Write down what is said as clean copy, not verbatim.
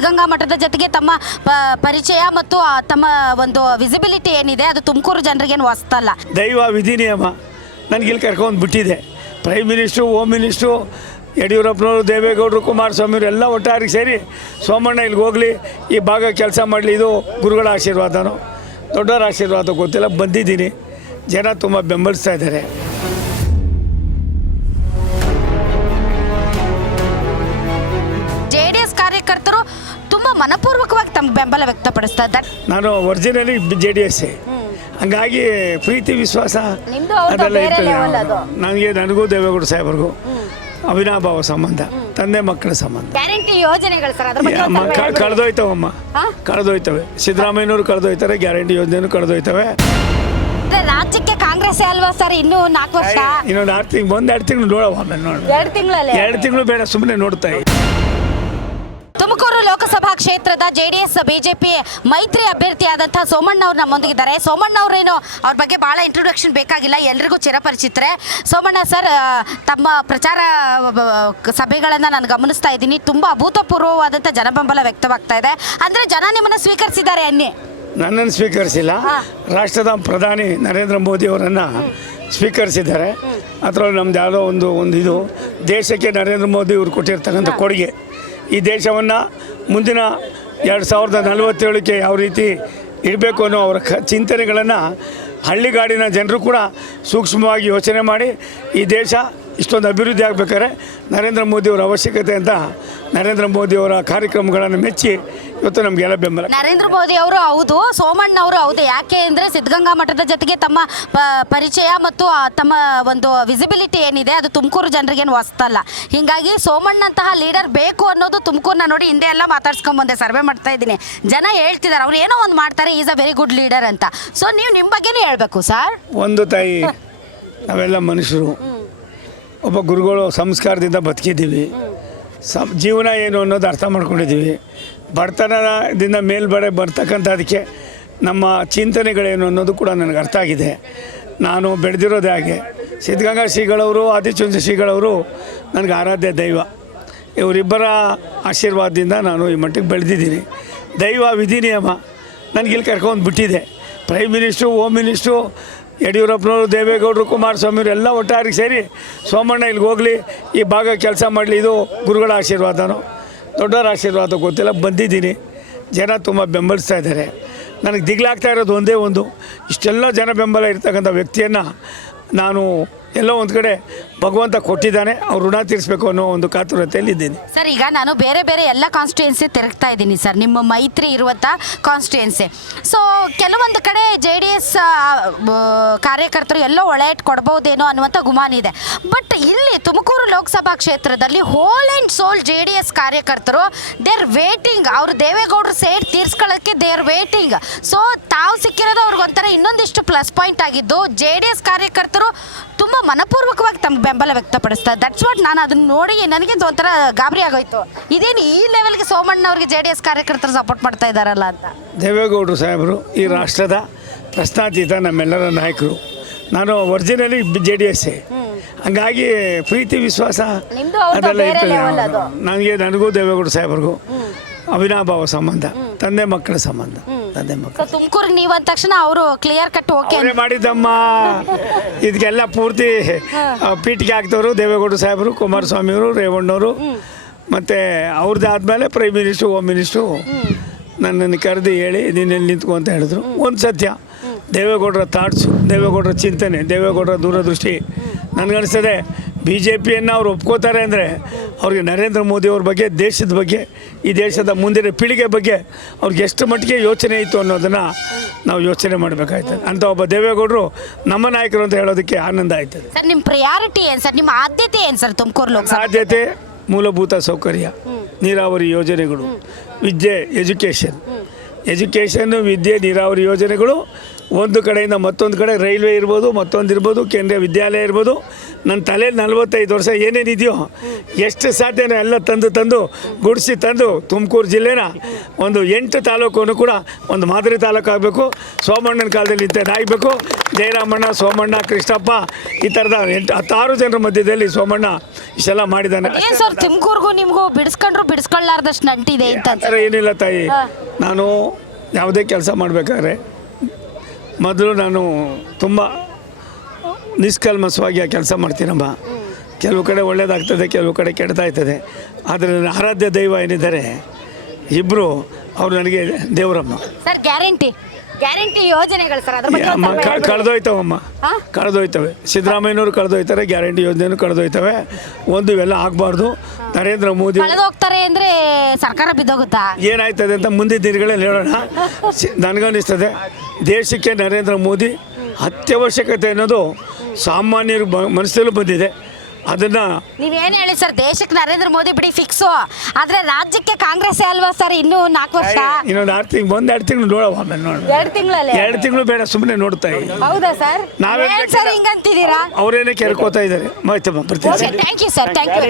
ಸಿದ್ಧಗಂಗಾ ಮಠದ ಜೊತೆಗೆ ತಮ್ಮ ಪರಿಚಯ ಮತ್ತು ತಮ್ಮ ಒಂದು ವಿಸಿಬಿಲಿಟಿ ಏನಿದೆ ಅದು ತುಮಕೂರು ಜನರಿಗೇನು ಹೊಸ್ತಲ್ಲ. ದೈವ ವಿಧಿ ನಿಯಮ ನನಗಿಲ್ಲಿ ಕರ್ಕೊಂಡು ಬಿಟ್ಟಿದೆ. ಪ್ರೈಮ್ ಮಿನಿಸ್ಟ್ರು, ಹೋಮ್ ಮಿನಿಸ್ಟ್ರು, ಯಡಿಯೂರಪ್ಪನವರು, ದೇವೇಗೌಡರು, ಕುಮಾರಸ್ವಾಮಿಯವರು ಎಲ್ಲ ಒಟ್ಟಾರಿಗೆ ಸೇರಿ ಸೋಮಣ್ಣ ಇಲ್ಲಿಗೆ ಹೋಗಲಿ, ಈ ಭಾಗ ಕೆಲಸ ಮಾಡಲಿ, ಇದು ಗುರುಗಳ ಆಶೀರ್ವಾದನೋ ದೊಡ್ಡವರ ಆಶೀರ್ವಾದ ಗೊತ್ತಿಲ್ಲ, ಬಂದಿದ್ದೀನಿ. ಜನ ತುಂಬ ಬೆಂಬಲಿಸ್ತಾ ಇದ್ದಾರೆ. JDS ಕಾರ್ಯಕರ್ತರು ತುಂಬ ಮನಪೂರ್ವಕವಾಗಿ ತಮ್ಮ ಬೆಂಬಲ ವ್ಯಕ್ತಪಡಿಸ್ತಾ ಇದ್ದಾರೆ. ನಾನು ಒರಿಜಿನಲಿ JDS, ಹಂಗಾಗಿ ಪ್ರೀತಿ ವಿಶ್ವಾಸ ಅದೆಲ್ಲ ಇರ್ತದೆ. ನನಗೂ ದೇವೇಗೌಡ ಸಾಹೇಬ್ರಿಗೂ ಅವಿನಾಭಾವ ಸಂಬಂಧ, ತಂದೆ ಮಕ್ಕಳ ಸಂಬಂಧ. ಗ್ಯಾರಂಟಿ ಯೋಜನೆಗಳು ಸರ್ ಅದ್ರ ಬಗ್ಗೆ ಕಳೆದೋಯ್ತವಮ್ಮ, ಕಳೆದೋಯ್ತವೆ. ಸಿದ್ದರಾಮಯ್ಯನವರು ಕಳೆದೋಯ್ತಾರೆ, ಗ್ಯಾರಂಟಿ ಯೋಜನೆಯೂ ಕಳೆದೋಯ್ತವೆ. ರಾಜ್ಯಕ್ಕೆ ಕಾಂಗ್ರೆಸ್ ಅಲ್ವಾ ಸರ್ ಇನ್ನು 4 ವರ್ಷ? ಇನ್ನು 4 ತಿಂಗಳು, 1-2 ತಿಂಗಳು ನೋಡವ, ಆಮೇಲೆ ನೋಡ. 2 ತಿಂಗಳು ಬೇಡ, ಸುಮ್ಮನೆ ನೋಡ್ತಾ. ತುಮಕೂರು ಲೋಕಸಭಾ ಕ್ಷೇತ್ರದ JDS ಬಿಜೆಪಿ ಮೈತ್ರಿ ಅಭ್ಯರ್ಥಿಯಾದಂತಹ ಸೋಮಣ್ಣ ಅವರು ನಮ್ಮೊಂದಿಗಿದ್ದಾರೆ. ಸೋಮಣ್ಣ ಅವರೇನು ಅವ್ರ ಬಗ್ಗೆ ಭಾಳ ಇಂಟ್ರೊಡಕ್ಷನ್ ಬೇಕಾಗಿಲ್ಲ, ಎಲ್ರಿಗೂ ಚಿರಪರಿಚಿತರೆ. ಸೋಮಣ್ಣ ಸರ್, ತಮ್ಮ ಪ್ರಚಾರ ಸಭೆಗಳನ್ನು ನಾನು ಗಮನಿಸ್ತಾ ಇದ್ದೀನಿ, ತುಂಬ ಅಭೂತಪೂರ್ವವಾದಂಥ ಜನಬೆಂಬಲ ವ್ಯಕ್ತವಾಗ್ತಾ ಇದೆ. ಅಂದರೆ ಜನ ನಿಮ್ಮನ್ನು ಸ್ವೀಕರಿಸಿದ್ದಾರೆ ಅನ್ನಿ. ನನ್ನನ್ನು ಸ್ವೀಕರಿಸಿಲ್ಲ, ರಾಷ್ಟ್ರದ ಪ್ರಧಾನಿ ನರೇಂದ್ರ ಮೋದಿ ಅವರನ್ನು ಸ್ವೀಕರಿಸಿದ್ದಾರೆ. ಅದರಲ್ಲಿ ನಮ್ದು ಯಾವುದೋ ಒಂದು ಇದು ದೇಶಕ್ಕೆ ನರೇಂದ್ರ ಮೋದಿ ಅವರು ಕೊಟ್ಟಿರ್ತಕ್ಕಂಥ ಕೊಡುಗೆ. ಈ ದೇಶವನ್ನು ಮುಂದಿನ 2047ಕ್ಕೆ ಯಾವ ರೀತಿ ಇರಬೇಕು ಅನ್ನೋ ಅವರ ಚಿಂತನೆಗಳನ್ನು ಹಳ್ಳಿಗಾಡಿನ ಜನರು ಕೂಡ ಸೂಕ್ಷ್ಮವಾಗಿ ಯೋಚನೆ ಮಾಡಿ ಈ ದೇಶ ಇಷ್ಟೊಂದು ಅಭಿವೃದ್ಧಿ ಆಗಬೇಕಾದ್ರೆ ನರೇಂದ್ರ ಮೋದಿಯವರ ಅವಶ್ಯಕತೆ ಅಂತ ನರೇಂದ್ರ ಮೋದಿಯವರ ಕಾರ್ಯಕ್ರಮಗಳನ್ನು ಮೆಚ್ಚಿ ಇವತ್ತು ನಮಗೆಲ್ಲ ಬೆಂಬಲ. ನರೇಂದ್ರ ಮೋದಿ ಅವರು ಹೌದು, ಸೋಮಣ್ಣ ಅವರು ಹೌದು. ಯಾಕೆ ಅಂದರೆ ಸಿದ್ಧಗಂಗಾ ಮಠದ ಜೊತೆಗೆ ತಮ್ಮ ಪರಿಚಯ ಮತ್ತು ತಮ್ಮ ಒಂದು ವಿಸಿಬಿಲಿಟಿ ಏನಿದೆ ಅದು ತುಮಕೂರು ಜನರಿಗೇನು ಹೊಸ್ತಲ್ಲ. ಹೀಗಾಗಿ ಸೋಮಣ್ಣಂತಹ ಲೀಡರ್ ಬೇಕು ಅನ್ನೋದು ತುಮಕೂರನ್ನ ನೋಡಿ ಹಿಂದೆ ಎಲ್ಲ ಮಾತಾಡ್ಸ್ಕೊಂಬಂದೆ, ಸರ್ವೆ ಮಾಡ್ತಾ ಇದ್ದೀನಿ. ಜನ ಹೇಳ್ತಿದ್ದಾರೆ ಅವ್ರು ಏನೋ ಒಂದು ಮಾಡ್ತಾರೆ, is a very good leader ಅಂತ. ಸೊ ನೀವು ನಿಮ್ಮ ಬಗ್ಗೆನೂ ಹೇಳಬೇಕು ಸರ್. ಒಂದು ತಾಯಿ, ನಾವೆಲ್ಲ ಮನುಷ್ಯರು, ಒಬ್ಬ ಗುರುಗಳು ಸಂಸ್ಕಾರದಿಂದ ಬದುಕಿದ್ದೀವಿ. ಜೀವನ ಏನು ಅನ್ನೋದು ಅರ್ಥ ಮಾಡ್ಕೊಂಡಿದ್ದೀವಿ. ಬಡತನದಿಂದ ಮೇಲ್ಬಡೆ ಬರ್ತಕ್ಕಂಥದಕ್ಕೆ ನಮ್ಮ ಚಿಂತನೆಗಳೇನು ಅನ್ನೋದು ಕೂಡ ನನಗೆ ಅರ್ಥ ಆಗಿದೆ. ನಾನು ಬೆಳೆದಿರೋದೇ ಹಾಗೆ. ಸಿದ್ಧಗಂಗಾ ಶ್ರೀಗಳವರು, ಆದಿಚುಂಚ ಶ್ರೀಗಳವರು ನನಗೆ ಆರಾಧ್ಯ ದೈವ. ಇವರಿಬ್ಬರ ಆಶೀರ್ವಾದದಿಂದ ನಾನು ಈ ಮಟ್ಟಿಗೆ ಬೆಳೆದಿದ್ದೀನಿ. ದೈವ ವಿಧಿ ನಿಯಮ ನನಗಿಲ್ಲಿ ಕರ್ಕೊಂಡು ಬಿಟ್ಟಿದೆ. ಪ್ರೈಮ್ ಮಿನಿಸ್ಟ್ರು, ಹೋಮ್ ಮಿನಿಸ್ಟ್ರು, ಯಡಿಯೂರಪ್ಪನವರು, ದೇವೇಗೌಡರು, ಕುಮಾರಸ್ವಾಮಿಯವರು ಎಲ್ಲ ಒಟ್ಟಾರಿಗೆ ಸೇರಿ ಸೋಮಣ್ಣ ಇಲ್ಲಿಗೆ ಹೋಗಲಿ, ಈ ಭಾಗ ಕೆಲಸ ಮಾಡಲಿ, ಇದು ಗುರುಗಳ ಆಶೀರ್ವಾದನೋ ದೊಡ್ಡವರ ಆಶೀರ್ವಾದ ಗೊತ್ತಿಲ್ಲ, ಬಂದಿದ್ದೀನಿ. ಜನ ತುಂಬ ಬೆಂಬಲಿಸ್ತಾ ಇದ್ದಾರೆ. ನನಗೆ ದಿಗ್ಲಾಗ್ತಾ ಇರೋದು ಒಂದೇ ಒಂದು, ಇಷ್ಟೆಲ್ಲ ಜನ ಬೆಂಬಲ ಇರ್ತಕ್ಕಂಥ ವ್ಯಕ್ತಿಯನ್ನು ನಾನು ಎಲ್ಲೋ ಒಂದು ಕಡೆ ಭಗವಂತ ಕೊಟ್ಟಿದ್ದಾನೆ, ಅವ್ರು ಋಣ ತೀರಿಸಬೇಕು ಅನ್ನೋ ಒಂದು ಕಾತುರತೆಯಲ್ಲಿ ಇದ್ದೀನಿ. ಸರ್, ಈಗ ನಾನು ಬೇರೆ ಬೇರೆ ಎಲ್ಲ ಕಾನ್ಸ್ಟಿಟ್ಯೂನ್ಸಿ ತಿರುಗ್ತಾ ಇದ್ದೀನಿ ಸರ್, ನಿಮ್ಮ ಮೈತ್ರಿ ಇರುವಂಥ ಕಾನ್ಸ್ಟಿಟ್ಯೂನ್ಸಿ. ಸೊ ಕೆಲವೊಂದು ಕಡೆ JDS ಕಾರ್ಯಕರ್ತರು ಎಲ್ಲೋ ಒಳ್ಳೆಯಟ್ ಕೊಡ್ಬೋದೇನೋ ಅನ್ನುವಂಥ ಗುಮಾನ ಇದೆ. ಬಟ್ ಇಲ್ಲಿ ತುಮಕೂರು ಲೋಕಸಭಾ ಕ್ಷೇತ್ರದಲ್ಲಿ ಹೋಲ್ ಆ್ಯಂಡ್ ಸೋಲ್ JDS ಕಾರ್ಯಕರ್ತರು ದೇರ್ ವೇಟಿಂಗ್. ಅವರು ದೇವೇಗೌಡರು ಸೇಡ್ ತೀರ್ಸ್ಕೊಳ್ಳೋಕ್ಕೆ ದೇರ್ ವೇಟಿಂಗ್. ಸೊ ತಾವು ಸಿಕ್ಕಿರೋದು ಅವ್ರಿಗೊಂಥರ ಇನ್ನೊಂದಿಷ್ಟು ಪ್ಲಸ್ ಪಾಯಿಂಟ್ ಆಗಿದ್ದು, JDS ಕಾರ್ಯಕರ್ತರು ತುಂಬ ಮನಪೂರ್ವಕವಾಗಿ ತಮ್ಮ ಬೆಂಬಲ ವ್ಯಕ್ತಪಡಿಸ್ತಾರೆ. ದಟ್ಸ್ ವಾಟ್ ನಾನು ಅದನ್ನು ನೋಡಿ ನನಗೆ ಒಂಥರ ಗಾಬರಿ ಆಗೋಯ್ತು. ಇದೇನು ಈ ಲೆವೆಲ್ಗೆ ಸೋಮಣ್ಣ ಅವ್ರಿಗೆ JDS ಕಾರ್ಯಕರ್ತರು ಸಪೋರ್ಟ್ ಮಾಡ್ತಾ ಇದ್ದಾರಲ್ಲ ಅಂತ. ದೇವೇಗೌಡರು ಸಾಹೇಬರು ಈ ರಾಷ್ಟ್ರದ ಪ್ರಶ್ನಾತೀತ ನಮ್ಮೆಲ್ಲರ ನಾಯಕರು. ನಾನು ಒರಿಜಿನಲಿ JDS, ಹಂಗಾಗಿ ಪ್ರೀತಿ ವಿಶ್ವಾಸ ಅದೆಲ್ಲ ಇರ್ತದೆ. ನನಗೂ ದೇವೇಗೌಡ ಸಾಹೇಬ್ರಿಗೂ ಅವಿನಾಭಾವ ಸಂಬಂಧ, ತಂದೆ ಮಕ್ಕಳ ಸಂಬಂಧ. ತಂದೆ ಮಕ್ಕಳು ತುಮಕೂರಿಗೆ ನೀವು ಅಂದ ತಕ್ಷಣ ಅವರು ಕ್ಲಿಯರ್ ಕಟ್ ಓಕೆ ಮಾಡಿದ್ದಮ್ಮ. ಇದಕ್ಕೆಲ್ಲ ಪೂರ್ತಿ ಪೀಠಿಗೆ ಹಾಕ್ತವರು ದೇವೇಗೌಡ ಸಾಹೇಬರು, ಕುಮಾರಸ್ವಾಮಿಯವರು, ರೇವಣ್ಣವರು, ಮತ್ತು ಅವ್ರದ್ದು ಆದಮೇಲೆ ಪ್ರೈಮ್ ಮಿನಿಸ್ಟ್ರು, ಹೋಮ್ ಮಿನಿಸ್ಟ್ರು ನನ್ನನ್ನು ಕರೆದು ಹೇಳಿ ನೀನೆಲ್ಲಿ ನಿಂತ್ಕೊ ಅಂತ ಹೇಳಿದ್ರು. ಒಂದು ಸತ್ಯ, ದೇವೇಗೌಡರ ಥಾಟ್ಸು, ದೇವೇಗೌಡರ ಚಿಂತನೆ, ದೇವೇಗೌಡರ ದೂರದೃಷ್ಟಿ ನನಗನ್ನಿಸ್ತದೆ. BJPಯನ್ನು ಅವ್ರು ಒಪ್ಕೋತಾರೆ ಅಂದರೆ ಅವ್ರಿಗೆ ನರೇಂದ್ರ ಮೋದಿಯವ್ರ ಬಗ್ಗೆ, ದೇಶದ ಬಗ್ಗೆ, ಈ ದೇಶದ ಮುಂದಿನ ಪೀಳಿಗೆ ಬಗ್ಗೆ ಅವ್ರಿಗೆ ಎಷ್ಟು ಮಟ್ಟಿಗೆ ಯೋಚನೆ ಇತ್ತು ಅನ್ನೋದನ್ನು ನಾವು ಯೋಚನೆ ಮಾಡಬೇಕಾಯ್ತದೆ. ಅಂತ ಒಬ್ಬ ದೇವೇಗೌಡರು ನಮ್ಮ ನಾಯಕರು ಅಂತ ಹೇಳೋದಕ್ಕೆ ಆನಂದ ಆಯ್ತದೆ. ಸರ್, ನಿಮ್ಮ ಪ್ರಿಯಾರಿಟಿ ಏನು ಸರ್? ನಿಮ್ಮ ಆದ್ಯತೆ ಏನು ಸರ್? ತುಮಕೂರು ಲೋಕಸಭಾ ಆದ್ಯತೆ ಮೂಲಭೂತ ಸೌಕರ್ಯ, ನೀರಾವರಿ ಯೋಜನೆಗಳು, ವಿದ್ಯೆ, ಎಜುಕೇಷನ್, ವಿದ್ಯೆ, ನೀರಾವರಿ ಯೋಜನೆಗಳು ಒಂದು ಕಡೆಯಿಂದ ಮತ್ತೊಂದು ಕಡೆ ರೈಲ್ವೆ ಇರ್ಬೋದು, ಮತ್ತೊಂದು ಇರ್ಬೋದು, ಕೇಂದ್ರೀಯ ವಿದ್ಯಾಲಯ ಇರ್ಬೋದು. ನನ್ನ ತಲೆಯಲ್ಲಿ 45 ವರ್ಷ ಏನೇನಿದೆಯೋ ಎಷ್ಟು ಸಾಧ್ಯನೋ ಎಲ್ಲ ತಂದು ಗುಡಿಸಿ ತಂದು ತುಮಕೂರು ಜಿಲ್ಲೆನ ಒಂದು 8 ತಾಲೂಕನ್ನು ಕೂಡ ಒಂದು ಮಾದರಿ ತಾಲೂಕು ಆಗಬೇಕು. ಸೋಮಣ್ಣನ ಕಾಲದಲ್ಲಿ ಆಗಬೇಕು. ಜಯರಾಮಣ್ಣ, ಸೋಮಣ್ಣ, ಕೃಷ್ಣಪ್ಪ ಈ ಥರದ 16 ಜನರ ಮಧ್ಯದಲ್ಲಿ ಸೋಮಣ್ಣ ಇಷ್ಟೆಲ್ಲ ಮಾಡಿದ್ದಾನೆ. ಏನು ಸರ್ ತುಮಕೂರ್ಗೂ ನಿಮಗೂ ಬಿಡಿಸ್ಕೊಳ್ಳಾರ್ದಷ್ಟು ನಂಟಿದೆ ಅಂತ ಆ ಥರ ಏನಿಲ್ಲ ತಾಯಿ. ನಾನು ಯಾವುದೇ ಕೆಲಸ ಮಾಡಬೇಕಾದ್ರೆ ಮೊದಲು ನಾನು ತುಂಬ ನಿಷ್ಕಲ್ಮಸವಾಗಿ ಆ ಕೆಲಸ ಮಾಡ್ತೀನಮ್ಮ. ಕೆಲವು ಕಡೆ ಒಳ್ಳೇದಾಗ್ತದೆ, ಕೆಲವು ಕಡೆ ಕೆಡ್ತಾಯ್ತದೆ. ಆದರೆ ನನ್ನ ಆರಾಧ್ಯ ದೈವ ಏನಿದ್ದಾರೆ ಇಬ್ಬರು, ಅವ್ರು ನನಗೆ ದೇವರಮ್ಮ. ಸರ್ ಗ್ಯಾರಂಟಿ ಯೋಜನೆಗಳು ಸರ್ ಅದ್ರ ಬಗ್ಗೆ ಒಂದ್ ಸ್ವಲ್ಪ ಹೇಳ್ಬಿಡಿ. ಕಳೆದೋಯ್ತವಮ್ಮ, ಹಾ? ಕಳೆದೋಯ್ತವೆ. ಸಿದ್ದರಾಮಯ್ಯನವರು ಕಳೆದೋಯ್ತಾರೆ, ಗ್ಯಾರಂಟಿ ಯೋಜನೆಯೂ ಕಳೆದೋಯ್ತವೆ. ಒಂದು ಇವೆಲ್ಲ ಆಗಬಾರ್ದು. ನರೇಂದ್ರ ಮೋದಿ ಕಳೆದೋಗ್ತಾರೆ ಅಂದ್ರೆ ಸರ್ಕಾರ ಬಿದ್ದೋಗುತ್ತಾ? ಏನಾಯ್ತದೆ ಅಂತ ಮುಂದಿನ ದಿನಗಳಲ್ಲಿ ಹೇಳೋಣ. ನನಗನ್ನಿಸ್ತದೆ ದೇಶಕ್ಕೆ ನರೇಂದ್ರ ಮೋದಿ ಅತ್ಯವಶ್ಯಕತೆ ಅನ್ನೋದು ಸಾಮಾನ್ಯರ ಮನಸ್ಸಲ್ಲೂ ಬಂದಿದೆ. ಅದನ್ನು ನೀವೇನು ಹೇಳಿ ಸರ್, ದೇಶಕ್ಕೆ ನರೇಂದ್ರ ಮೋದಿ ಬಿಡಿ ಫಿಕ್ಸು, ಆದ್ರೆ ರಾಜ್ಯಕ್ಕೆ ಕಾಂಗ್ರೆಸ್ ಅಲ್ವಾ ಸರ್ ಇನ್ನೂ 4 ವರ್ಷ? ಇನ್ನೊಂದು 6 ತಿಂಗಳು, 1-2 ತಿಂಗಳು ನೋಡುವ. ಆಮೇಲೆ ನೋಡೋಣ. 2 ತಿಂಗಳಲ್ಲಿ 2 ತಿಂಗಳು ಬೇಡ, ಸುಮ್ಮನೆ ನೋಡ್ತಾ ಇದ್ದೀವಿ. ಹೌದಾ ಸರ್? ನಾವೇ ಏನ್ ಸರ್ ಹಿಂಗಂತಿದ್ದೀರಾ? ಅವರೇನೇ ಕೆರ್ಕೋತಾ ಇದ್ದಾರೆ. ಬರ್ತೀನಿ. Thank you sir, thank you.